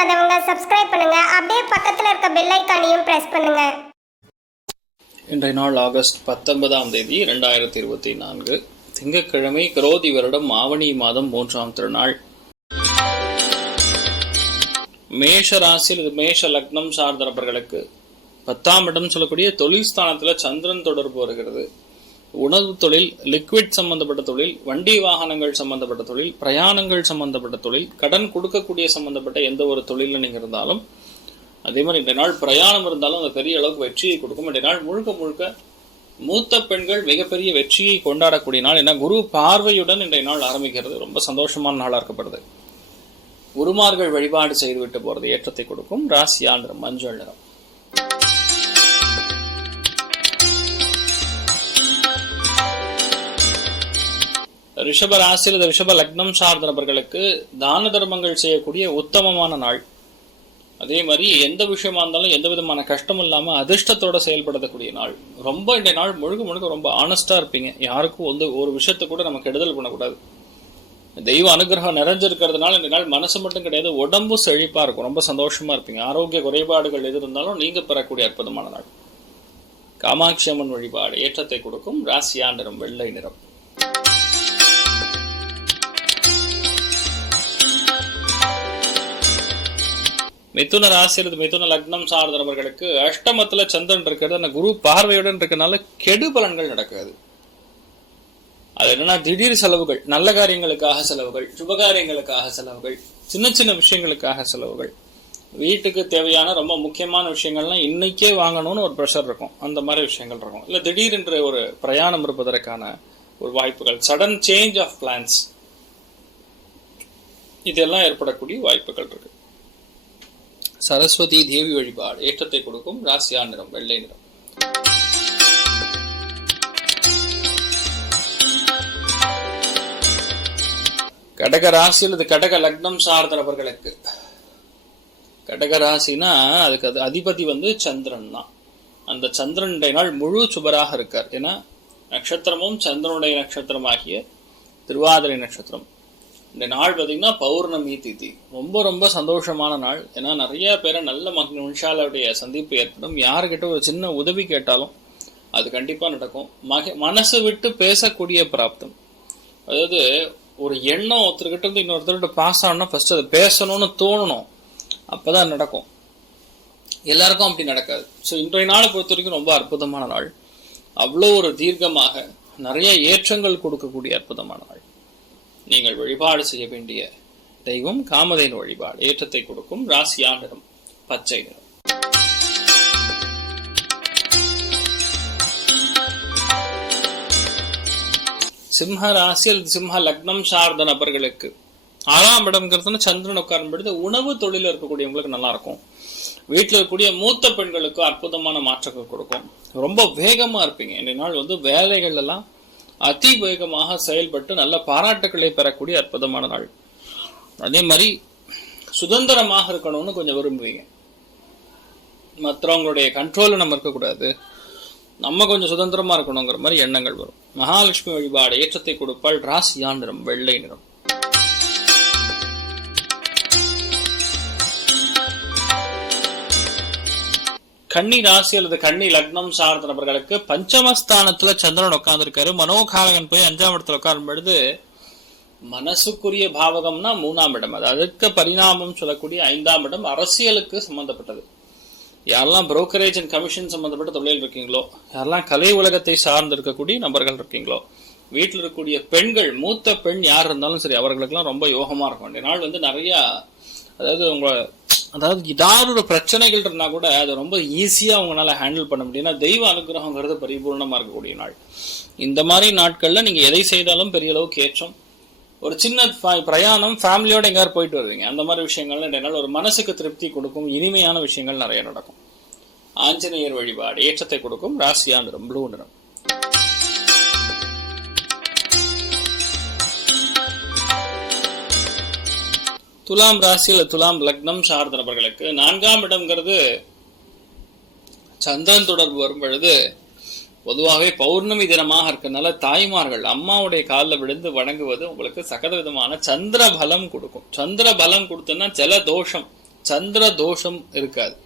பண்ணாதவங்க சப்ஸ்கிரைப் பண்ணுங்க. அப்படியே பக்கத்துல இருக்க பெல் ஐக்கானையும் பிரஸ் பண்ணுங்க. இன்றைய நாள் ஆகஸ்ட் பத்தொன்பதாம் தேதி இரண்டாயிரத்தி இருபத்தி நான்கு. திங்கட்கிழமை குரோதி வருடம் ஆவணி மாதம் மூன்றாம் திருநாள். மேஷ ராசியில் இது மேஷ லக்னம் சார்ந்த நபர்களுக்கு பத்தாம் இடம் சொல்லக்கூடிய தொழில் ஸ்தானத்துல சந்திரன் தொடர்பு வருகிறது. உணவு தொழில் லிக்விட் சம்பந்தப்பட்ட தொழில் வண்டி வாகனங்கள் சம்பந்தப்பட்ட தொழில் பிரயாணங்கள் சம்பந்தப்பட்ட தொழில் கடன் கொடுக்கக்கூடிய சம்பந்தப்பட்ட எந்த ஒரு தொழிலில் நீங்கள் இருந்தாலும் அதே மாதிரி இன்றைய நாள் பிரயாணம் இருந்தாலும் அது பெரிய அளவுக்கு வெற்றியை கொடுக்கும். இன்றைய நாள் முழுக்க முழுக்க மூத்த பெண்கள் மிகப்பெரிய வெற்றியை கொண்டாடக்கூடிய நாள். ஏன்னா குரு பார்வையுடன் இன்றைய நாள் ஆரம்பிக்கிறது. ரொம்ப சந்தோஷமான நாளாக இருக்கப்படுது குருமார்கள் வழிபாடு செய்துவிட்டு போகிறது ஏற்றத்தை கொடுக்கும். ராசியா நிறம் மஞ்சள் நிறம். ரிஷப ராசியில் இந்த ரிஷப லக்னம் சார்ந்த நபர்களுக்கு தான தர்மங்கள் செய்யக்கூடிய உத்தமமான நாள். அதே மாதிரி எந்த விஷயமா இருந்தாலும் எந்த விதமான கஷ்டமும் இல்லாமல் அதிர்ஷ்டத்தோட செயல்படக்கூடிய நாள். ரொம்ப இந்த நாள் முழுக்க முழுக்க ரொம்ப ஆனஸ்டாக இருப்பீங்க. யாருக்கும் வந்து ஒரு விஷயத்தை கூட நம்ம கெடுதல் பண்ணக்கூடாது. தெய்வ அனுகிரகம் நிறைஞ்சிருக்கிறதுனால இந்த நாள் மனசு மட்டும் கிடையாது உடம்பு செழிப்பாக இருக்கும். ரொம்ப சந்தோஷமா இருப்பீங்க. ஆரோக்கிய குறைபாடுகள் எது இருந்தாலும் நீங்கள் பெறக்கூடிய அற்புதமான நாள். காமாட்சி அம்மன் வழிபாடு ஏற்றத்தை கொடுக்கும். ராசியா நிறம் வெள்ளை நிறம். மிதுன ராசியில் மிதுன லக்னம் சார்ந்த நபர்களுக்கு அஷ்டமத்துல சந்திரன் இருக்கிறது. அந்த குரு பார்வையுடன் இருக்கிறதுனால கெடு பலன்கள் நடக்காது. அது என்னன்னா திடீர் செலவுகள் நல்ல காரியங்களுக்காக செலவுகள் சுபகாரியங்களுக்காக செலவுகள் சின்ன சின்ன விஷயங்களுக்காக செலவுகள். வீட்டுக்கு தேவையான ரொம்ப முக்கியமான விஷயங்கள்லாம் இன்னைக்கே வாங்கணும்னு ஒரு ப்ரெஷர் இருக்கும். அந்த மாதிரி விஷயங்கள் இருக்கும். இல்லை திடீரென்று ஒரு பிரயாணம் இருப்பதற்கான ஒரு வாய்ப்புகள் சடன் சேஞ்ச் ஆஃப் பிளான்ஸ் இதெல்லாம் ஏற்படக்கூடிய வாய்ப்புகள் இருக்கு. சரஸ்வதி தேவி வழிபாடு ஏற்றத்தை கொடுக்கும் ராசியா நிறம் வெள்ளை நிறம். கடக ராசி அல்லது கடக லக்னம் சார்ந்த நபர்களுக்கு கடக ராசினா அதுக்கு அது அதிபதி வந்து சந்திரன் தான். அந்த சந்திரனுடைய நாள் முழு சுபராக இருக்கார். ஏன்னா நட்சத்திரமும் சந்திரனுடைய நட்சத்திரமாகிய திருவாதிரை நட்சத்திரம். இந்த நாள் பார்த்தீங்கன்னா பௌர்ணமி திதி. ரொம்ப ரொம்ப சந்தோஷமான நாள். ஏன்னா நிறைய பேரை நல்ல மனுஷாலுடைய சந்திப்பு ஏற்படும். யாருக்கிட்ட ஒரு சின்ன உதவி கேட்டாலும் அது கண்டிப்பாக நடக்கும். மக மனசு விட்டு பேசக்கூடிய பிராப்தம். அதாவது ஒரு எண்ணம் ஒருத்தர்கிட்ட இருந்து இன்னொருத்தர்கிட்ட பாஸ் ஆகணும்னா ஃபஸ்ட்டு அதை பேசணும்னு தோணணும். அப்பதான் நடக்கும். எல்லாருக்கும் அப்படி நடக்காது. ஸோ இன்றைய நாளை பொறுத்த வரைக்கும் ரொம்ப அற்புதமான நாள். அவ்வளோ ஒரு தீர்க்கமாக நிறைய ஏற்றங்கள் கொடுக்கக்கூடிய அற்புதமான நாள். நீங்கள் வழிபாடு செய்ய வேண்டிய தெய்வம் காமதேனு வழிபாடு. ஏற்றத்தை கொடுக்கும் ராசியா நிறம் பச்சை நிறம். சிம்ம ராசி அல்லது சிம்ம லக்னம் சார்ந்த நபர்களுக்கு ஆறாம் இடம்ங்கிறது சந்திரன் உட்காரும் பொழுது உணவு தொழில் இருக்கக்கூடியவங்களுக்கு நல்லா இருக்கும் வீட்டில் இருக்கக்கூடிய மூத்த பெண்களுக்கு அற்புதமான மாற்றங்கள் கொடுக்கும். ரொம்ப வேகமா இருப்பீங்க. இந்த நாள் வந்து வேலைகள் எல்லாம் அதி வேகமாக செயல்பட்டு நல்ல பாராட்டுக்களை பெறக்கூடிய அற்புதமான நாள். அதே மாதிரி சுதந்திரமாக இருக்கணும்னு கொஞ்சம் விரும்புவீங்க. மற்றவங்களுடைய கண்ட்ரோலில் நம்ம இருக்கக்கூடாது. நம்ம கொஞ்சம் சுதந்திரமாக இருக்கணுங்கிற மாதிரி எண்ணங்கள் வரும். மகாலட்சுமி வழிபாடு ஏற்றத்தை கொடுப்பால் ராசியா நிறம் வெள்ளை நிறம். கன்னி ராசி அல்லது கன்னி லக்னம் சார்ந்த நபர்களுக்கு பஞ்சமஸ்தானத்துல சந்திரன் உட்கார்ந்துருக்காரு. மனோகாரகன் போய் அஞ்சாம் இடத்துல உட்காரும் பொழுது மனசுக்குரிய பாவகம்னா மூணாம் இடம். அது அதுக்கு பரிணாமம் சொல்லக்கூடிய ஐந்தாம் இடம் அரசியலுக்கு சம்பந்தப்பட்டது. யாரெல்லாம் புரோக்கரேஜ் அண்ட் கமிஷன் சம்பந்தப்பட்ட தொழில் இருக்கீங்களோ யாரெல்லாம் கலை உலகத்தை சார்ந்து இருக்கக்கூடிய நபர்கள் இருக்கீங்களோ வீட்டில் இருக்கக்கூடிய பெண்கள் மூத்த பெண் யார் இருந்தாலும் சரி அவர்களுக்கெல்லாம் ரொம்ப யோகமாக இருக்கும். இந்த நாள் வந்து நிறையா அதாவது உங்களை அதாவது ஏதாவது ஒரு பிரச்சனைகள் இருந்தா கூட அதை ரொம்ப ஈஸியா அவங்களால ஹேண்டில் பண்ண முடியும். தெய்வ அனுகிரகங்கிறது பரிபூர்ணமா இருக்கக்கூடிய நாள். இந்த மாதிரி நாட்கள்ல நீங்க எதை செய்தாலும் பெரிய அளவுக்கு ஏற்றம். ஒரு சின்ன பிரயாணம் ஃபேமிலியோட எங்கேயாவது போயிட்டு வருவீங்க. அந்த மாதிரி விஷயங்கள்லாம் இந்த ஒரு மனசுக்கு திருப்தி கொடுக்கும் இனிமையான விஷயங்கள் நிறைய நடக்கும். ஆஞ்சநேயர் வழிபாடு ஏற்றத்தை கொடுக்கும் ராசியா நிறம் ப்ளூ நிறம். துலாம் ராசியில் துலாம் லக்னம் சார்ந்த நபர்களுக்கு நான்காம் இடம்ங்கிறது சந்திரன் தொடர்பு வரும் பொழுது பொதுவாகவே பௌர்ணமி தினமாக இருக்கறனால தாய்மார்கள் அம்மாவுடைய காலில் விழுந்து வணங்குவது உங்களுக்கு சகத விதமான சந்திர பலம் கொடுக்கும். சந்திர பலம் கொடுத்தோன்னா ஜல தோஷம். சந்திர தோஷம் இருக்காது.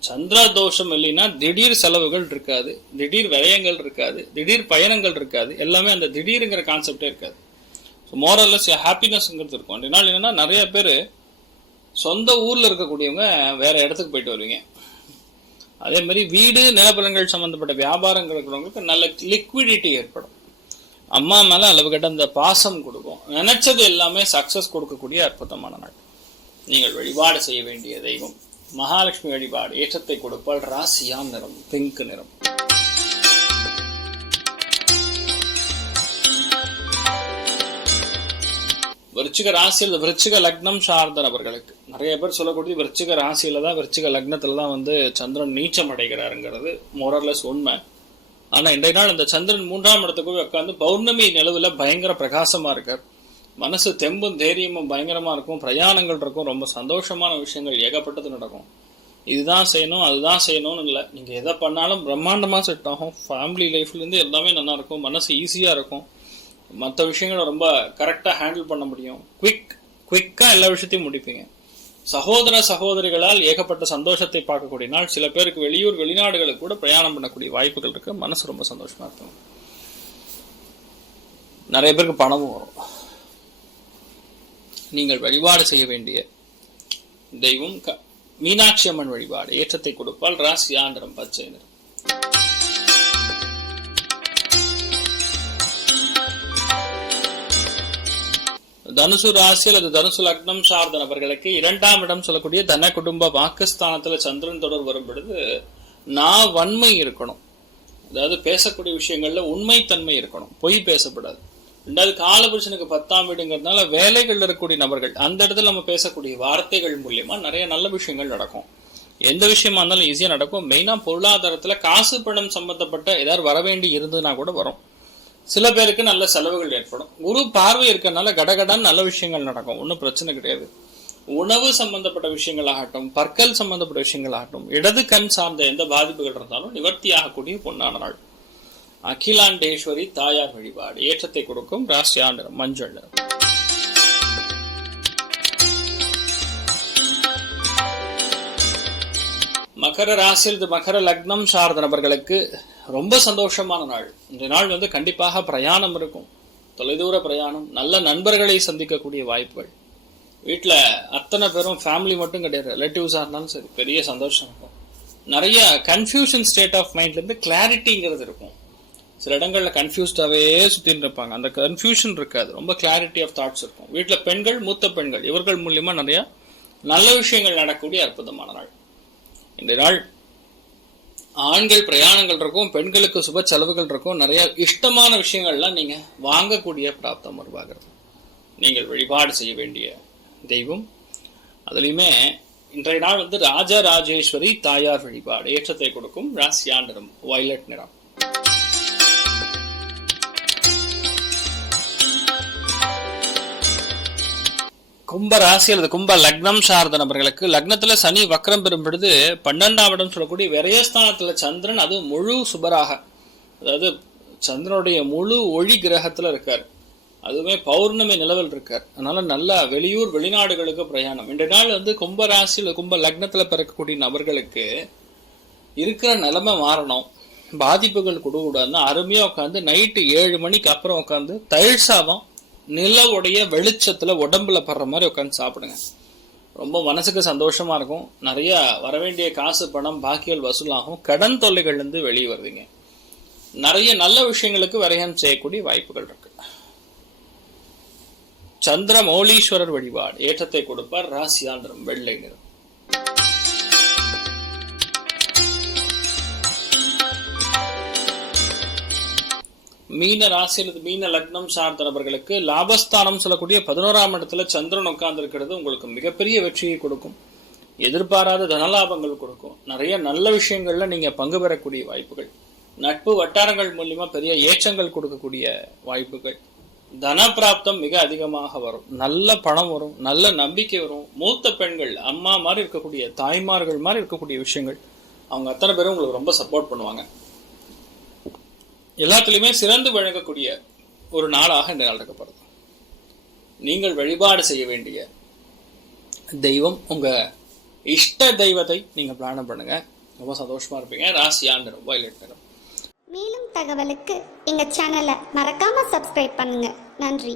சந்திர தோஷம் இல்லைன்னா திடீர் செலவுகள் இருக்காது. திடீர் விரயங்கள் இருக்காது. திடீர் பயணங்கள் இருக்காது. எல்லாமே அந்த திடீருங்கிற கான்செப்டே இருக்காது. ஸோ மோரல்லஸ் ஹாப்பினஸ்ங்கிறது இருக்கும். ரெண்டு நாள் என்னன்னா நிறைய பேர் சொந்த ஊரில் இருக்கக்கூடியவங்க வேற இடத்துக்கு போயிட்டு வருவீங்க. அதே மாதிரி வீடு நிலப்பலங்கள் சம்மந்தப்பட்ட வியாபாரங்கள் இருக்கிறவங்களுக்கு நல்ல லிக்விடிட்டி ஏற்படும். அம்மா மேலே அளவு கட்ட அந்த பாசம் கொடுக்கும். நினைச்சது எல்லாமே சக்ஸஸ் கொடுக்கக்கூடிய அற்புதமான நாள். நீங்கள் வழிபாடு செய்ய வேண்டிய தெய்வம். மகாலட்சுமி வழிபாடு ஏற்றத்தை கொடுப்பால் ராசியாம் நிறம் பிங்க் நிறம். விருச்சிக ராசியில் விருச்சிக லக்னம் சார்ந்த நபர்களுக்கு. நிறைய பேர் சொல்லக்கூடிய விருச்சிக ராசியில தான் விருச்சிக லக்னத்துல தான் வந்து சந்திரன் நீச்சம் அடைகிறாருங்கிறது மோரர்லெஸ் உண்மை. ஆனா இன்றைய நாள் இந்த சந்திரன் மூன்றாம் இடத்துக்கு போய் உட்காந்து பௌர்ணமி நிலவுல பயங்கர பிரகாசமா இருக்கார். மனசு தெம்பும் தைரியமும் பயங்கரமா இருக்கும். பிரயாணங்கள் இருக்கும். ரொம்ப சந்தோஷமான விஷயங்கள் ஏகப்பட்டது நடக்கும். இதுதான் செய்யணும் அதுதான் செய்யணும்னு இல்லை. நீங்க எதை பண்ணாலும் பிரம்மாண்டமா செட் ஆகும். ஃபேமிலி லைஃப்ல இருந்து எல்லாமே நல்லா இருக்கும். மனசு ஈஸியா இருக்கும். மற்ற விஷயங்களை ரொம்ப கரெக்டாக ஹேண்டில் பண்ண முடியும். குவிக் குவிக்காக எல்லா விஷயத்தையும் முடிப்பீங்க. சகோதர சகோதரிகளால் ஏகப்பட்ட சந்தோஷத்தை பார்க்கக்கூடிய நாள். சில பேருக்கு வெளியூர் வெளிநாடுகளுக்கு கூட பிரயாணம் பண்ணக்கூடிய வாய்ப்புகள் இருக்கு. மனசு ரொம்ப சந்தோஷமா இருக்கும். நிறைய பேருக்கு பணமும் வரும். நீங்கள் வழிபாடு செய்ய வேண்டிய தெய்வம் க- மீனாட்சி அம்மன் வழிபாடு. ஏற்றத்தை கொடுப்பால் ராசி ஆந்திரம் பச்சை நிறம். தனுசு ராசி அல்லது தனுசு லக்னம் சார்ந்த நபர்களுக்கு இரண்டாம் இடம் சொல்லக்கூடிய தன குடும்ப வாக்குஸ்தானத்துல சந்திரன் தொடர் வரும் பொழுது நான் வன்மை இருக்கணும். அதாவது பேசக்கூடிய விஷயங்கள்ல உண்மைத்தன்மை இருக்கணும். பொய் பேசப்படாது. ரெண்டாவது காலபுருஷனுக்கு பத்தாம் வீடுங்கிறதுனால வேலைகள் இருக்கக்கூடிய நபர்கள் அந்த இடத்துல நம்ம பேசக்கூடிய வார்த்தைகள் மூலியமா நிறைய நல்ல விஷயங்கள் நடக்கும். எந்த விஷயமா இருந்தாலும் ஈஸியா நடக்கும். மெயினா பொருளாதாரத்துல காசு பணம் சம்பந்தப்பட்ட ஏதாவது வர வேண்டி இருந்ததுன்னா கூட வரும். சில பேருக்கு நல்ல செலவுகள் ஏற்படும். குரு பார்வை இருக்கிறதுனால கடகடன் நல்ல விஷயங்கள் நடக்கும். ஒன்றும் பிரச்சனை கிடையாது. உணவு சம்பந்தப்பட்ட விஷயங்கள் ஆகட்டும் பற்கள் சம்பந்தப்பட்ட விஷயங்கள் ஆகட்டும் இடது கண் சார்ந்த எந்த பாதிப்புகள் இருந்தாலும் நிவர்த்தி ஆகக்கூடிய பொன்னான நாள். அகிலாண்டேஸ்வரி தாயார் வழிபாடு. ஏற்றத்தை கொடுக்கும் ராசி ஆண்டு மஞ்சள் நிறம். மகர ராசியில் இது மகர லக்னம் சார்ந்த நபர்களுக்கு ரொம்ப சந்தோஷமான நாள். இந்த நாள் வந்து கண்டிப்பாக பிரயாணம் இருக்கும். தொலைதூர பிரயாணம் நல்ல நண்பர்களை சந்திக்கக்கூடிய வாய்ப்புகள். வீட்டில் அத்தனை பேரும் ஃபேமிலி மட்டும் கிடையாது ரிலேட்டிவ்ஸாக இருந்தாலும் சரி பெரிய சந்தோஷம் இருக்கும். நிறைய கன்ஃபியூஷன் ஸ்டேட் ஆஃப் மைண்ட்லேருந்து கிளாரிட்டிங்கிறது இருக்கும். சில இடங்களில் கன்ஃபியூஸ்டாகவே சுற்றின்னு இருப்பாங்க. அந்த கன்ஃபியூஷன் இருக்காது. ரொம்ப கிளாரிட்டி ஆஃப் தாட்ஸ் இருக்கும். வீட்டில் பெண்கள் மூத்த பெண்கள் இவர்கள் மூலியமாக நிறையா நல்ல விஷயங்கள் நடக்கக்கூடிய அற்புதமான நாள். இந்த நாள் ஆண்கள் பிரயாணங்கள் இருக்கும் பெண்களுக்கு சுப செலவுகள் இருக்கும் நிறைய இஷ்டமான விஷயங்கள்லாம் நீங்க வாங்கக்கூடிய பிராப்தம் உருவாகிறது. நீங்கள் வழிபாடு செய்ய வேண்டிய தெய்வம். அதுலயுமே இன்றைய நாள் வந்து ராஜா ராஜேஸ்வரி தாயார் வழிபாடு ஏற்றத்தை கொடுக்கும் ராசியா நிறம் வயலட் நிறம். கும்ப ராசி அல்லது கும்ப லக்னம் சார்ந்த நபர்களுக்கு லக்னத்துல சனி வக்ரம் பெறும் பொழுது பன்னெண்டாம் இடம் சொல்லக்கூடிய விரயஸ்தானத்துல சந்திரன் அது முழு சுபராக அதாவது சந்திரனுடைய முழு ஒளி கிரகத்துல இருக்கார். அதுவுமே பௌர்ணமி நிலவில் இருக்கார். அதனால நல்லா வெளியூர் வெளிநாடுகளுக்கு பிரயாணம். இன்றைய நாள் வந்து கும்ப ராசி அல்லது கும்ப லக்னத்துல பிறக்கக்கூடிய நபர்களுக்கு இருக்கிற நிலைமை மாறணும். பாதிப்புகள் கொடுக்கூடாதுன்னா அருமையா உட்காந்து நைட்டு ஏழு மணிக்கு அப்புறம் உட்காந்து தயிர் சாதம் நிலவுடைய வெளிச்சத்துல உடம்புல படுற மாதிரி உட்காந்து சாப்பிடுங்க. ரொம்ப மனசுக்கு சந்தோஷமா இருக்கும். நிறைய வரவேண்டிய காசு பணம் பாக்கியல் வசூலாகும். கடன் தொல்லைகள் இருந்து வெளியே வருவீங்க. நிறைய நல்ல விஷயங்களுக்கு விரயம் செய்யக்கூடிய வாய்ப்புகள் இருக்கு. சந்திர மௌலீஸ்வரர் வழிபாடு ஏற்றத்தை கொடுப்பார். ராசியாந்திரம் வெள்ளை நிறம். மீன ராசி அல்லது மீன லக்னம் சார்ந்த நபர்களுக்கு லாபஸ்தானம் சொல்லக்கூடிய பதினோராம் இடத்துல சந்திரன் உட்கார்ந்து இருக்கிறது உங்களுக்கு மிகப்பெரிய வெற்றியை கொடுக்கும். எதிர்பாராத தனலாபங்கள் கொடுக்கும். நிறைய நல்ல விஷயங்கள்ல நீங்க பங்கு பெறக்கூடிய வாய்ப்புகள். நட்பு வட்டாரங்கள் மூலியமா பெரிய ஏற்றங்கள் கொடுக்கக்கூடிய வாய்ப்புகள். தன பிராப்தம் மிக அதிகமாக வரும். நல்ல பணம் வரும் நல்ல நம்பிக்கை வரும். மூத்த பெண்கள் அம்மா மாதிரி இருக்கக்கூடிய தாய்மார்கள் மாதிரி இருக்கக்கூடிய விஷயங்கள். அவங்க அத்தனை பேரும் உங்களுக்கு ரொம்ப சப்போர்ட் பண்ணுவாங்க. எல்லாத்துலேயுமே சிறந்து விளங்கக்கூடிய ஒரு நாளாக இந்த நாள் இருக்கப்படுது நீங்கள் வழிபாடு செய்ய வேண்டிய தெய்வம் உங்கள் இஷ்ட தெய்வத்தை நீங்கள் பிராணம் பண்ணுங்க. ரொம்ப சந்தோஷமாக இருப்பீங்க. ராசி ஆண்டு ரொம்ப ஹைலைட் மேலும் தகவலுக்கு எங்கள் சேனலை மறக்காமல் சப்ஸ்கிரைப் பண்ணுங்கள் நன்றி.